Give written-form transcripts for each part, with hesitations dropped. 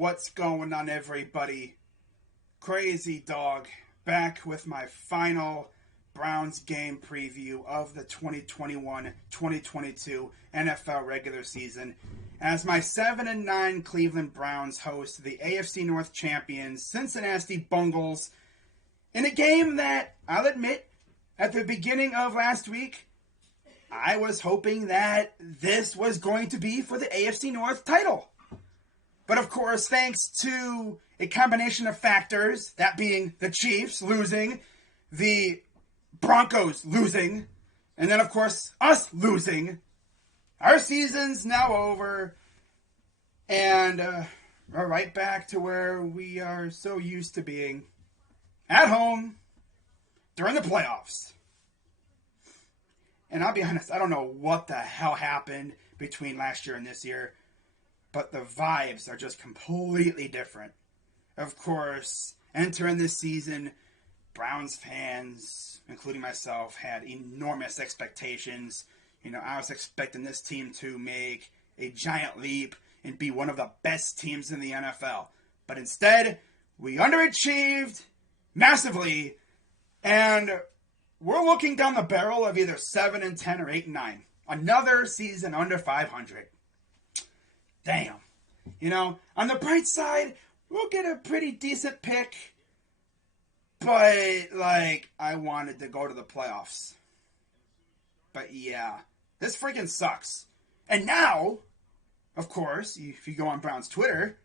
What's going on, everybody? Crazy Dog back with my final Browns game preview of the 2021-2022 NFL regular season as my 7-9 Cleveland Browns host the AFC North champions Cincinnati Bengals in a game that, I'll admit, at the beginning of last week, I was hoping that this was going to be for the AFC North title. But of course, thanks to a combination of factors, that being the Chiefs losing, the Broncos losing, and then of course us losing, our season's now over, and we're right back to where we are so used to being, at home, during the playoffs. And I'll be honest, I don't know what the hell happened between last year and this year, but the vibes are just completely different. Of course, entering this season, Browns fans, including myself, had enormous expectations. I was expecting this team to make a giant leap and be one of the best teams in the NFL. But instead, we underachieved massively, and we're looking down the barrel of either 7-10 or 8-9. Another season under 500. Damn. On the bright side, we'll get a pretty decent pick. But, I wanted to go to the playoffs. But yeah, this freaking sucks. And now, of course, if you go on Browns Twitter,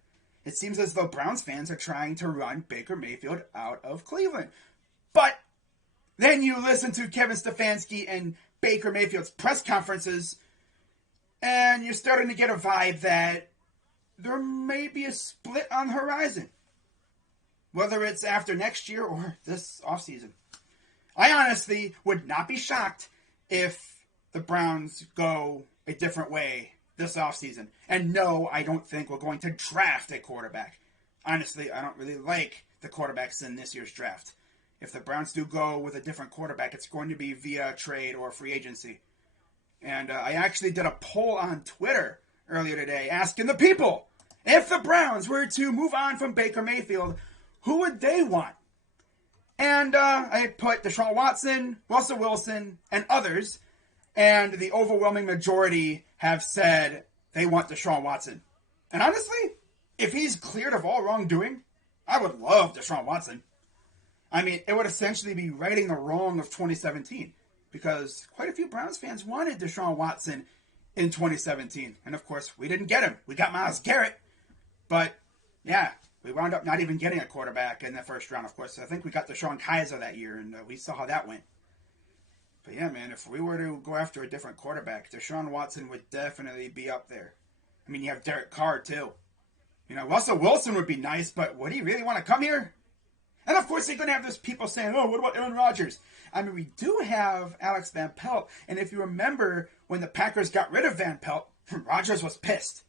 it seems as though Browns fans are trying to run Baker Mayfield out of Cleveland. But then you listen to Kevin Stefanski and Baker Mayfield's press conferences, and you're starting to get a vibe that there may be a split on the horizon. Whether it's after next year or this offseason. I honestly would not be shocked if the Browns go a different way this offseason. And no, I don't think we're going to draft a quarterback. Honestly, I don't really like the quarterbacks in this year's draft. If the Browns do go with a different quarterback, it's going to be via trade or free agency. And I actually did a poll on Twitter earlier today asking the people, if the Browns were to move on from Baker Mayfield, who would they want? And I put Deshaun Watson, Russell Wilson, and others, and the overwhelming majority have said they want Deshaun Watson. And honestly, if he's cleared of all wrongdoing, I would love Deshaun Watson. I mean, it would essentially be righting the wrong of 2017, because quite a few Browns fans wanted Deshaun Watson in 2017. And of course, we didn't get him. We got Myles Garrett. But, yeah, we wound up not even getting a quarterback in the first round, of course. I think we got Deshaun Kaiser that year, and we saw how that went. But, yeah, man, if we were to go after a different quarterback, Deshaun Watson would definitely be up there. I mean, you have Derek Carr, too. Russell Wilson would be nice, but would he really want to come here? And, of course, you're going to have those people saying, oh, what about Aaron Rodgers? I mean, we do have Alex Van Pelt, and if you remember when the Packers got rid of Van Pelt, Rodgers was pissed.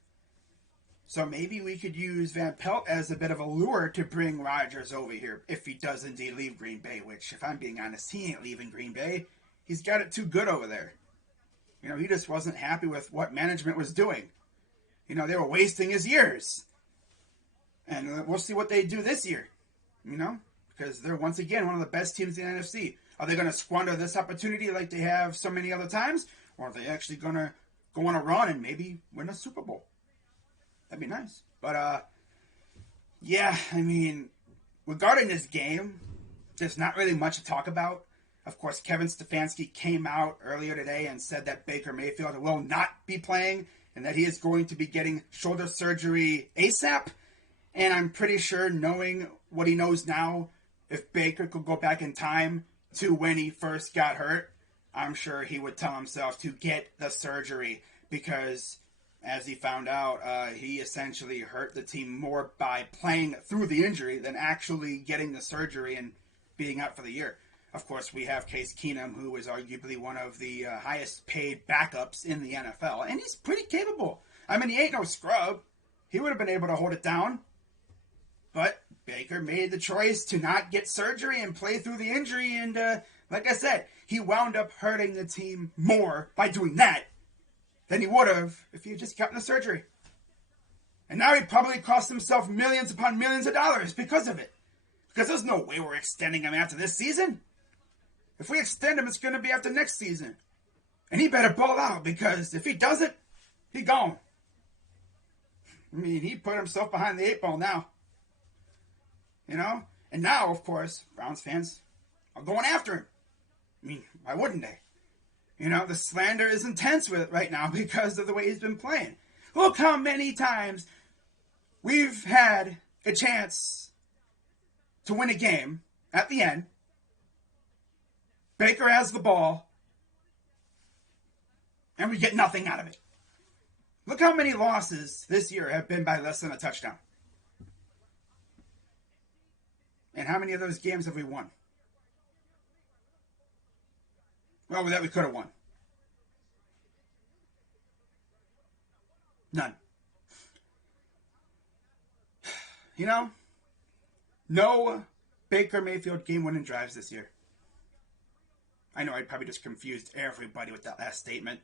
So maybe we could use Van Pelt as a bit of a lure to bring Rodgers over here if he does indeed leave Green Bay, which, if I'm being honest, he ain't leaving Green Bay. He's got it too good over there. He just wasn't happy with what management was doing. They were wasting his years. And we'll see what they do this year, because they're, once again, one of the best teams in the NFC. Are they going to squander this opportunity like they have so many other times? Or are they actually going to go on a run and maybe win a Super Bowl? That'd be nice. But, yeah, I mean, regarding this game, there's not really much to talk about. Of course, Kevin Stefanski came out earlier today and said that Baker Mayfield will not be playing and that he is going to be getting shoulder surgery ASAP. And I'm pretty sure, knowing what he knows now, if Baker could go back in time to when he first got hurt, I'm sure he would tell himself to get the surgery because, as he found out, he essentially hurt the team more by playing through the injury than actually getting the surgery and being out for the year. Of course, we have Case Keenum, who is arguably one of the highest paid backups in the NFL, and he's pretty capable. I mean, he ain't no scrub. He would have been able to hold it down. But Baker made the choice to not get surgery and play through the injury, and like I said, he wound up hurting the team more by doing that than he would have if he had just gotten the surgery. And now he probably cost himself millions upon millions of dollars because of it. Because there's no way we're extending him after this season. If we extend him, it's going to be after next season. And he better ball out, because if he doesn't, he gone. I mean, he put himself behind the 8 ball now. You know? And now, of course, Browns fans are going after him. I mean, why wouldn't they? You know, the slander is intense with it right now because of the way he's been playing. Look how many times we've had a chance to win a game at the end. Baker has the ball, and we get nothing out of it. Look how many losses this year have been by less than a touchdown. And how many of those games have we won? Well, that we could have won. None. You know, no Baker Mayfield game-winning drives this year. I know I probably just confused everybody with that last statement.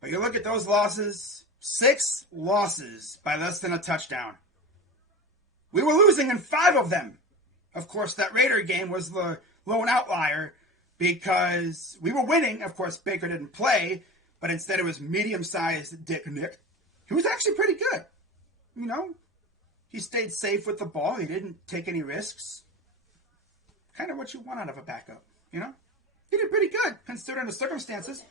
But you look at those losses, 6 losses by less than a touchdown. We were losing in 5 of them. Of course, that Raider game was the lone outlier because we were winning. Of course, Baker didn't play, but instead it was medium-sized Dick Nick, who was actually pretty good. You know, he stayed safe with the ball. He didn't take any risks. Kind of what you want out of a backup, you know? He did pretty good, considering the circumstances.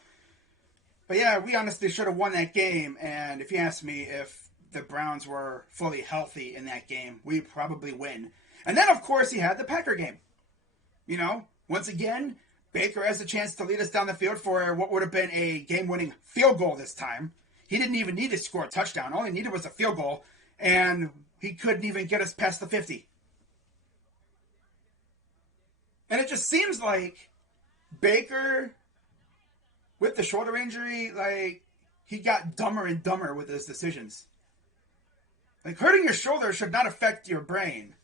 But yeah, we honestly should have won that game. And if you ask me if the Browns were fully healthy in that game, we probably win. And then, of course, he had the Packer game. You know, once again, Baker has the chance to lead us down the field for what would have been a game-winning field goal this time. He didn't even need to score a touchdown. All he needed was a field goal. And he couldn't even get us past the 50. And it just seems like Baker, with the shoulder injury, like, he got dumber and dumber with his decisions. Like, hurting your shoulder should not affect your brain.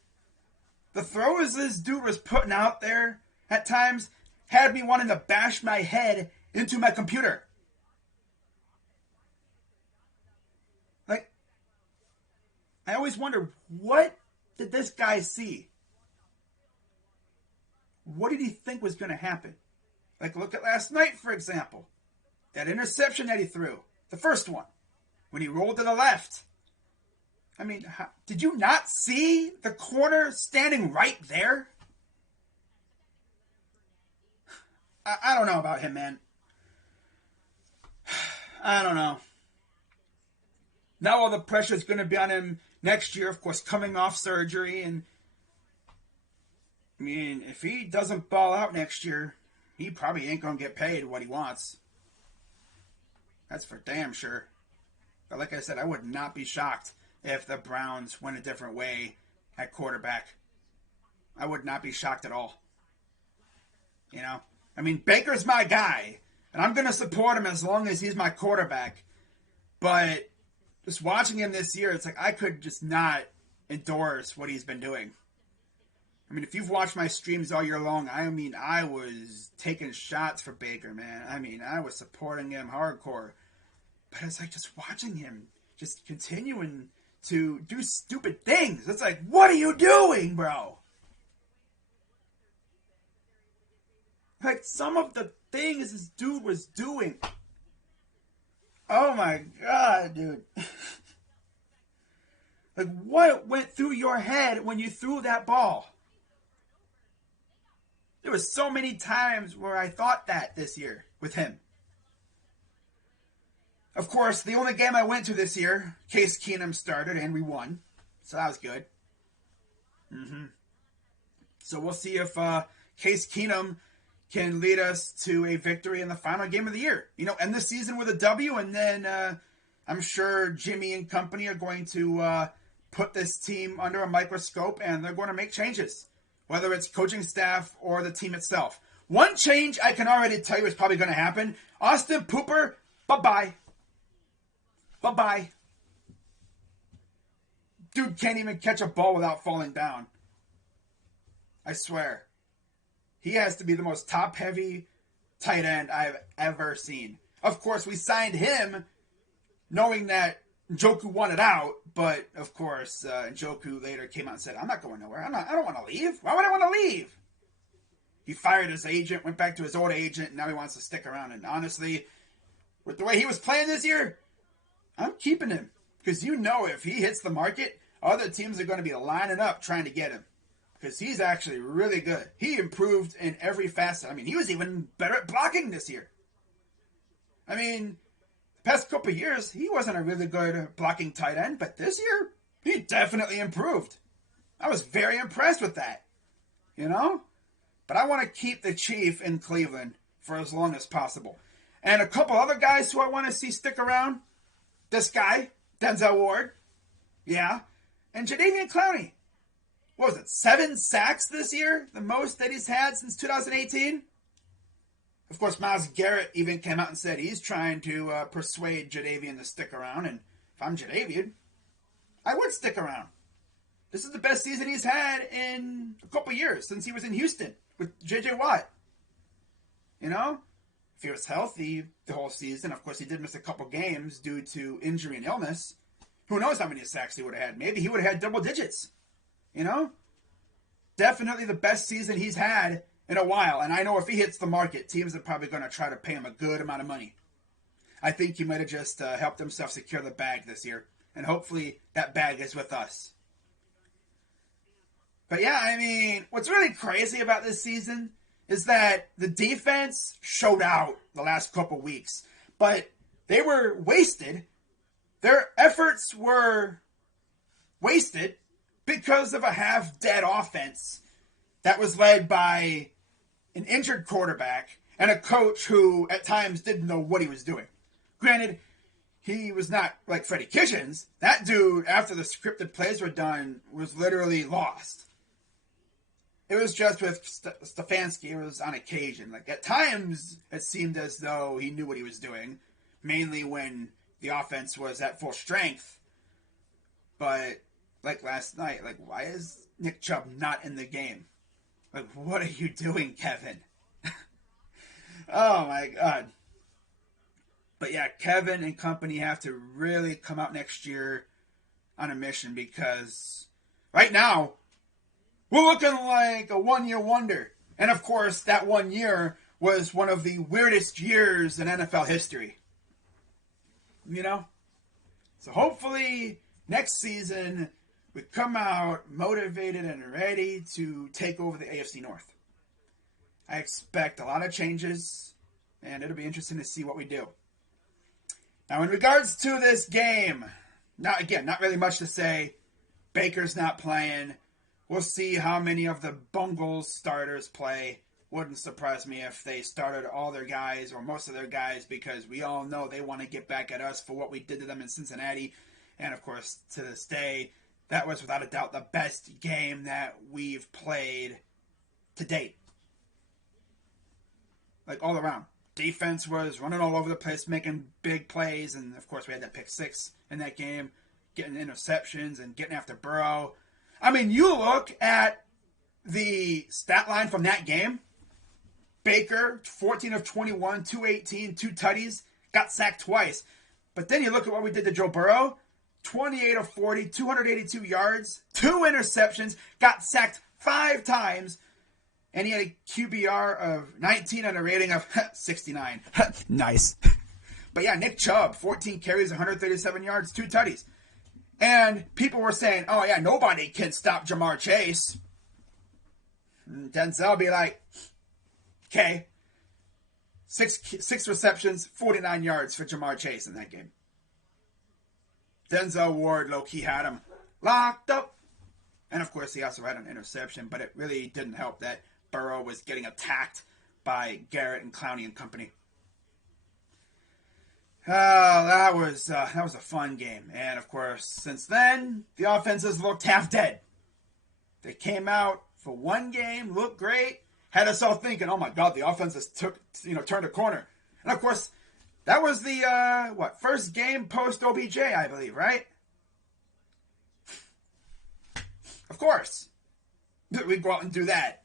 The throws this dude was putting out there at times had me wanting to bash my head into my computer. Like, I always wonder, what did this guy see? What did he think was going to happen? Like, look at last night, for example. That interception that he threw. The first one. When he rolled to the left. I mean, did you not see the corner standing right there? I don't know about him, man. I don't know. Now all the pressure is going to be on him next year, of course, coming off surgery. And, I mean, if he doesn't ball out next year, he probably ain't going to get paid what he wants. That's for damn sure. But like I said, I would not be shocked if the Browns went a different way at quarterback. I would not be shocked at all. You know? I mean, Baker's my guy, and I'm going to support him as long as he's my quarterback. But just watching him this year, it's like I could just not endorse what he's been doing. I mean, if you've watched my streams all year long, I mean, I was taking shots for Baker, man. I mean, I was supporting him hardcore. But it's like just watching him just continuing to do stupid things. It's like, what are you doing, bro? Like, some of the things this dude was doing. Oh, my God, dude. Like, what went through your head when you threw that ball? There was so many times where I thought that this year with him. Of course, the only game I went to this year, Case Keenum started, and we won. So that was good. So we'll see if Case Keenum can lead us to a victory in the final game of the year. You know, end the season with a W, and then I'm sure Jimmy and company are going to put this team under a microscope, and they're going to make changes, whether it's coaching staff or the team itself. One change I can already tell you is probably going to happen. Austin Pooper, bye-bye. Bye-bye. Dude can't even catch a ball without falling down. I swear. He has to be the most top-heavy tight end I've ever seen. Of course, we signed him knowing that Njoku wanted out, but of course, Njoku later came out and said, "I'm not going nowhere. I don't want to leave. Why would I want to leave?" He fired his agent, went back to his old agent, and now he wants to stick around. And honestly, with the way he was playing this year, I'm keeping him. Because if he hits the market, other teams are going to be lining up trying to get him. Because he's actually really good. He improved in every facet. I mean, he was even better at blocking this year. I mean, the past couple of years, he wasn't a really good blocking tight end. But this year, he definitely improved. I was very impressed with that. But I want to keep the Chief in Cleveland for as long as possible. And a couple other guys who I want to see stick around. This guy, Denzel Ward. Yeah. And Jadeveon Clowney. What was it, 7 sacks this year? The most that he's had since 2018? Of course, Myles Garrett even came out and said he's trying to persuade Jadeveon to stick around. And if I'm Jadeveon, I would stick around. This is the best season he's had in a couple years since he was in Houston with J.J. Watt. If he was healthy the whole season, of course he did miss a couple games due to injury and illness. Who knows how many sacks he would have had? Maybe he would have had double digits. Definitely the best season he's had in a while. And I know if he hits the market, teams are probably going to try to pay him a good amount of money. I think he might have just helped himself secure the bag this year. And hopefully that bag is with us. But yeah, I mean, what's really crazy about this season is that the defense showed out the last couple weeks. But they were wasted. Their efforts were wasted because of a half-dead offense that was led by an injured quarterback and a coach who at times didn't know what he was doing. Granted, he was not like Freddie Kitchens. That dude, after the scripted plays were done, was literally lost. It was just with Stefanski, it was on occasion. Like at times, it seemed as though he knew what he was doing, mainly when the offense was at full strength. But like last night, like why is Nick Chubb not in the game? Like what are you doing, Kevin? Oh my God. But yeah, Kevin and company have to really come out next year on a mission because right now, we're looking like a one-year wonder. And of course, that 1 year was one of the weirdest years in NFL history. So hopefully next season we come out motivated and ready to take over the AFC North. I expect a lot of changes, and it'll be interesting to see what we do. Now, in regards to this game, not really much to say. Baker's not playing. We'll see how many of the Bengals starters play. Wouldn't surprise me if they started all their guys or most of their guys because we all know they want to get back at us for what we did to them in Cincinnati. And, of course, to this day, that was without a doubt the best game that we've played to date. Like, all around. Defense was running all over the place, making big plays. And, of course, we had that pick 6 in that game, getting interceptions and getting after Burrow. I mean, you look at the stat line from that game. Baker, 14 of 21, 218, 2 tutties, got sacked twice. But then you look at what we did to Joe Burrow. 28 of 40, 282 yards, 2 interceptions, got sacked 5 times, and he had a QBR of 19 and a rating of 69. Nice. But yeah, Nick Chubb, 14 carries, 137 yards, 2 tutties. And people were saying, oh yeah, nobody can stop Jamar Chase. And Denzel be like, okay. 6 receptions, 49 yards for Jamar Chase in that game. Denzel Ward low-key had him locked up. And of course, he also had an interception, but it really didn't help that Burrow was getting attacked by Garrett and Clowney and company. That was a fun game. And, of course, since then, the offenses looked half dead. They came out for one game, looked great, had us all thinking, oh, my God, the offenses turned a corner. And, of course, that was the, first game post-OBJ, I believe, right? Of course. We go out and do that.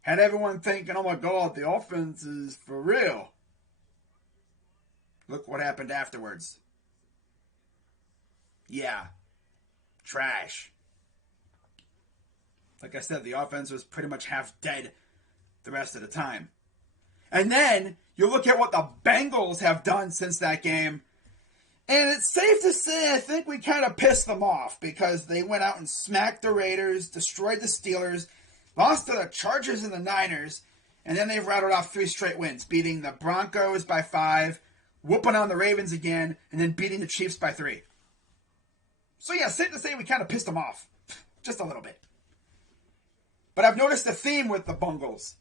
Had everyone thinking, oh, my God, the offense is for real. Look what happened afterwards. Yeah. Trash. Like I said, the offense was pretty much half dead the rest of the time. And then you look at what the Bengals have done since that game, and it's safe to say I think we kind of pissed them off because they went out and smacked the Raiders, destroyed the Steelers, lost to the Chargers and the Niners, and then they've rattled off 3 straight wins, beating the Broncos by 5, whooping on the Ravens again, and then beating the Chiefs by 3. So yeah, safe to say we kind of pissed them off. Just a little bit. But I've noticed a theme with the Bengals.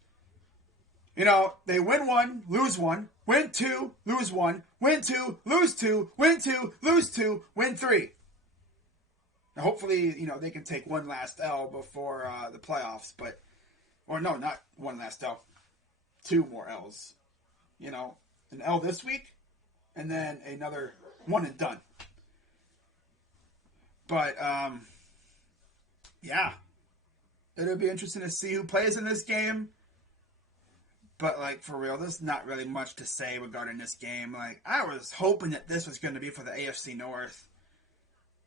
You know, they win 1, lose 1, win 2, lose 1, win 2, lose 2, win 2, lose 2, win 3. Now, hopefully, you know, they can take one last L before the playoffs. But, or no, not one last L. 2 more L's. You know, an L this week, and then another one and done. But, yeah. It'll be interesting to see who plays in this game. But, like, for real, there's not really much to say regarding this game. Like, I was hoping that this was going to be for the AFC North.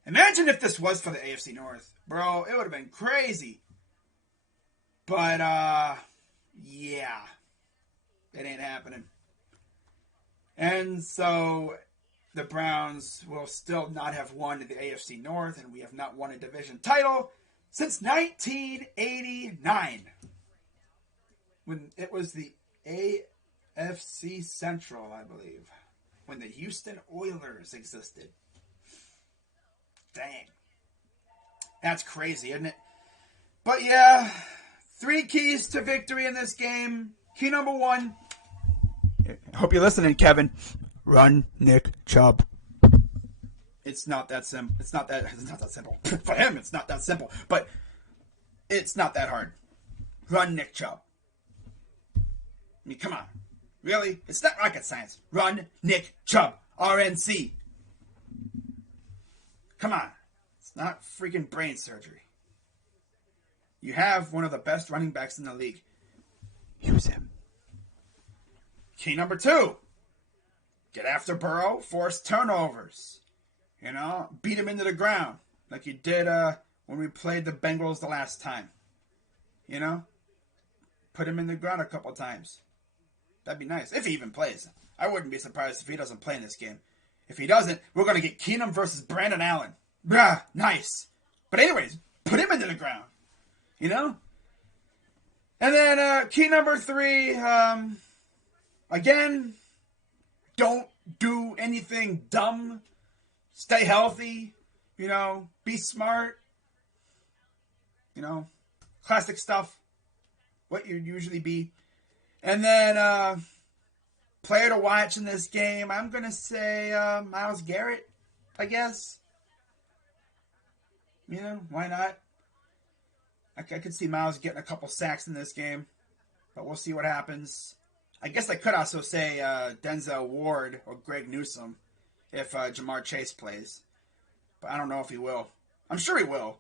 Imagine if this was for the AFC North. Bro, it would have been crazy. But, yeah. It ain't happening. And so, the Browns will still not have won the AFC North, and we have not won a division title since 1989. When it was the AFC Central, I believe. When the Houston Oilers existed. Dang. That's crazy, isn't it? But yeah, 3 keys to victory in this game. Key number 1. I hope you're listening, Kevin. Run Nick Chubb. It's not that simple. It's not that simple. For him, it's not that simple. But it's not that hard. Run Nick Chubb. I mean, come on. Really? It's not rocket science. Run Nick Chubb. RNC. Come on. It's not freaking brain surgery. You have one of the best running backs in the league. Use him. Key number 2. Get after Burrow. Force turnovers. You know, beat him into the ground. Like you did when we played the Bengals the last time. You know? Put him in the ground a couple times. That'd be nice. If he even plays. I wouldn't be surprised if he doesn't play in this game. If he doesn't, we're going to get Keenum versus Brandon Allen. Blah, nice. But anyways, put him into the ground. You know? And then key number 3, again, don't do anything dumb. Stay healthy. You know, be smart. You know, classic stuff. What you'd usually be. And then, player to watch in this game, I'm going to say Myles Garrett, I guess. You know, why not? I could see Myles getting a couple sacks in this game, but we'll see what happens. I guess I could also say Denzel Ward or Greg Newsome if Jamar Chase plays. But I don't know if he will. I'm sure he will,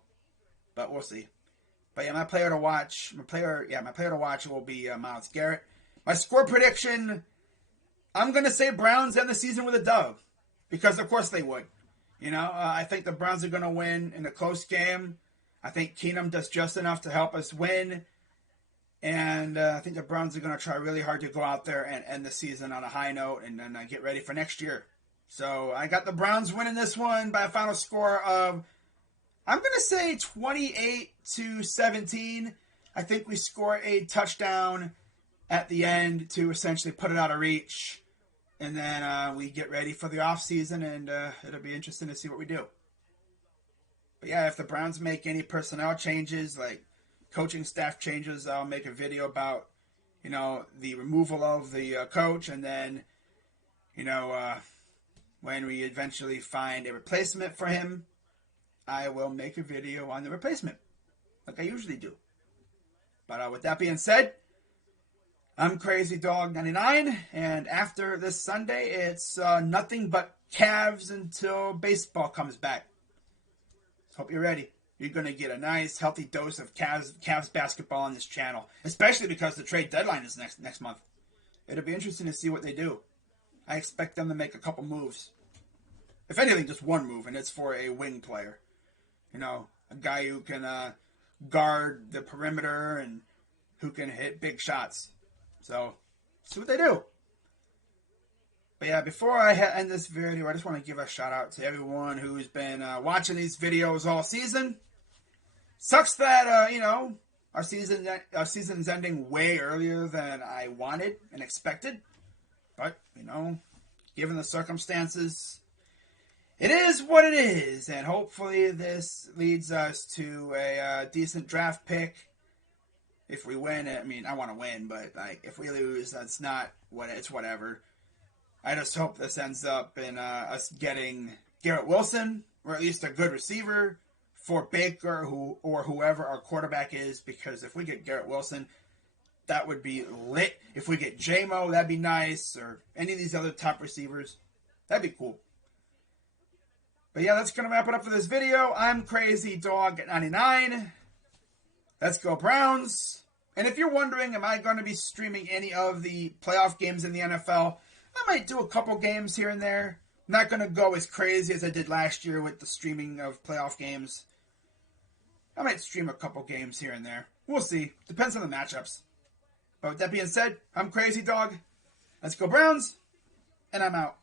but we'll see. But yeah, my player to watch will be Myles Garrett. My score prediction, I'm going to say Browns end the season with a dub. Because of course they would. You know, I think the Browns are going to win in a close game. I think Keenum does just enough to help us win. And I think the Browns are going to try really hard to go out there and end the season on a high note and then get ready for next year. So I got the Browns winning this one by a final score of, I'm going to say 28-17. I think we score a touchdown at the end to essentially put it out of reach. And then we get ready for the offseason, and it'll be interesting to see what we do. But yeah, if the Browns make any personnel changes, like coaching staff changes, I'll make a video about, you know, the removal of the coach. And then, you know, when we eventually find a replacement for him, I will make a video on the replacement, like I usually do. But with that being said, I'm Crazy Dog 99, and after this Sunday, it's nothing but Cavs until baseball comes back. Hope you're ready. You're going to get a nice, healthy dose of Cavs basketball on this channel, especially because the trade deadline is next month. It'll be interesting to see what they do. I expect them to make a couple moves. if anything, just one move, and it's for a wing player. You know, a guy who can guard the perimeter and who can hit big shots. So, see what they do. But yeah, before I end this video, I just want to give a shout out to everyone who's been watching these videos all season. Sucks that, you know, our season's ending way earlier than I wanted and expected. But, you know, given the circumstances, it is what it is. And hopefully this leads us to a decent draft pick. If we win, I mean, I want to win, but like if we lose, that's not what it's whatever. I just hope this ends up in us getting Garrett Wilson, or at least a good receiver for Baker or whoever our quarterback is, because if we get Garrett Wilson, that would be lit. If we get J-Mo, that'd be nice, or any of these other top receivers, that'd be cool. But yeah, that's going to wrap it up for this video. I'm Crazy Dog 99. Let's go Browns. And if you're wondering, am I going to be streaming any of the playoff games in the NFL? I might do a couple games here and there. I'm not going to go as crazy as I did last year with the streaming of playoff games. I might stream a couple games here and there. We'll see. Depends on the matchups. But with that being said, I'm Crazy Dog. Let's go Browns. And I'm out.